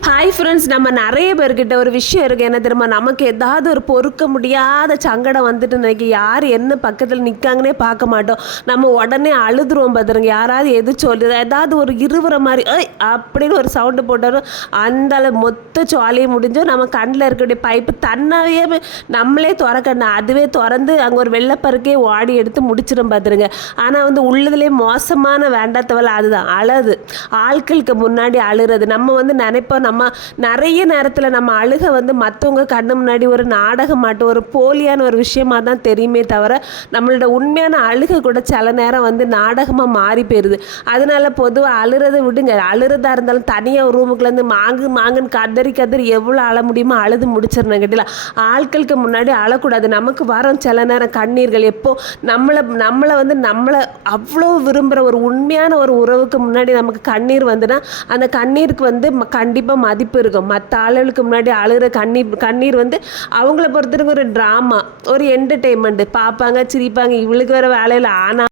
Hi friends நம்ம நிறைய பேர்கிட்ட ஒரு விஷயம் இருக்குது என்ன தெரியுமா? நமக்கு ஏதாவது ஒரு பொறுக்க முடியாத சங்கடம் வந்துட்டு நினைக்க யார் என்ன பக்கத்தில் நிற்காங்கன்னே பார்க்க மாட்டோம். நம்ம உடனே அழுதுருவோம் பார்த்துருங்க யாராவது எது சொல்லி ஏதாவது ஒரு இருவுற மாதிரி ஏய்! அப்படின்னு ஒரு சவுண்டு போட்டாலும் அந்த அளவு மொத்த சுவாலையும் முடிஞ்சோ நம்ம கண்ணில் இருக்கக்கூடிய பைப்பு தன்னாவே நம்மளே திறக்கணும். அதுவே திறந்து அங்கே ஒரு வெள்ளப்பருக்கே ஓடி எடுத்து முடிச்சிடும் பார்த்துருங்க ஆனால் வந்து உள்ளதுலேயே மோசமான வேண்டாத்தவள் அதுதான். அழது ஆட்களுக்கு முன்னாடி அழுறது. நம்ம வந்து நினைப்போம் நம்ம நிறைய நேரத்தில் நம்ம அழுக வந்து மற்றவங்க கண்ணு முன்னாடி ஒரு நாடகம் ஒரு போலியான ஒரு விஷயமாக தான் தெரியுமே தவிர நம்மளோட உண்மையான அழுக கூட சில நேரம் வந்து நாடகமாக மாறி போயிடுது அதனால பொதுவாக அழுறதை விடுங்க. அழுறதா இருந்தாலும் தனியாக ஒரு ரூமுக்குள்ளேருந்து மாங்கு மாங்குன்னு கதறி கதறி எவ்வளோ அழ முடியுமோ அழுது முடிச்சிடணும் கேட்டில ஆட்களுக்கு முன்னாடி அழக்கூடாது. நமக்கு வரும் சில நேரம் கண்ணீர்கள். எப்போ நம்மளை நம்மளை வந்து நம்மளை அவ்வளோ விரும்புகிற ஒரு உண்மையான ஒரு உறவுக்கு முன்னாடி நமக்கு கண்ணீர் வந்துன்னா அந்த கண்ணீருக்கு வந்து கண்டிப்பாக மதிப்பு இருக்கும். மற்ற ஆளுகளுக்கு முன்னாடி அழுகிற கண்ணீர் கண்ணீர் வந்து அவங்கள பொறுத்தவரைக்கும் ஒரு ட்ராமா ஒரு என்டர்டெயின்மெண்ட்டு பார்ப்பாங்க சிரிப்பாங்க. இவளுக்கு வேறு வேலையில் ஆனால்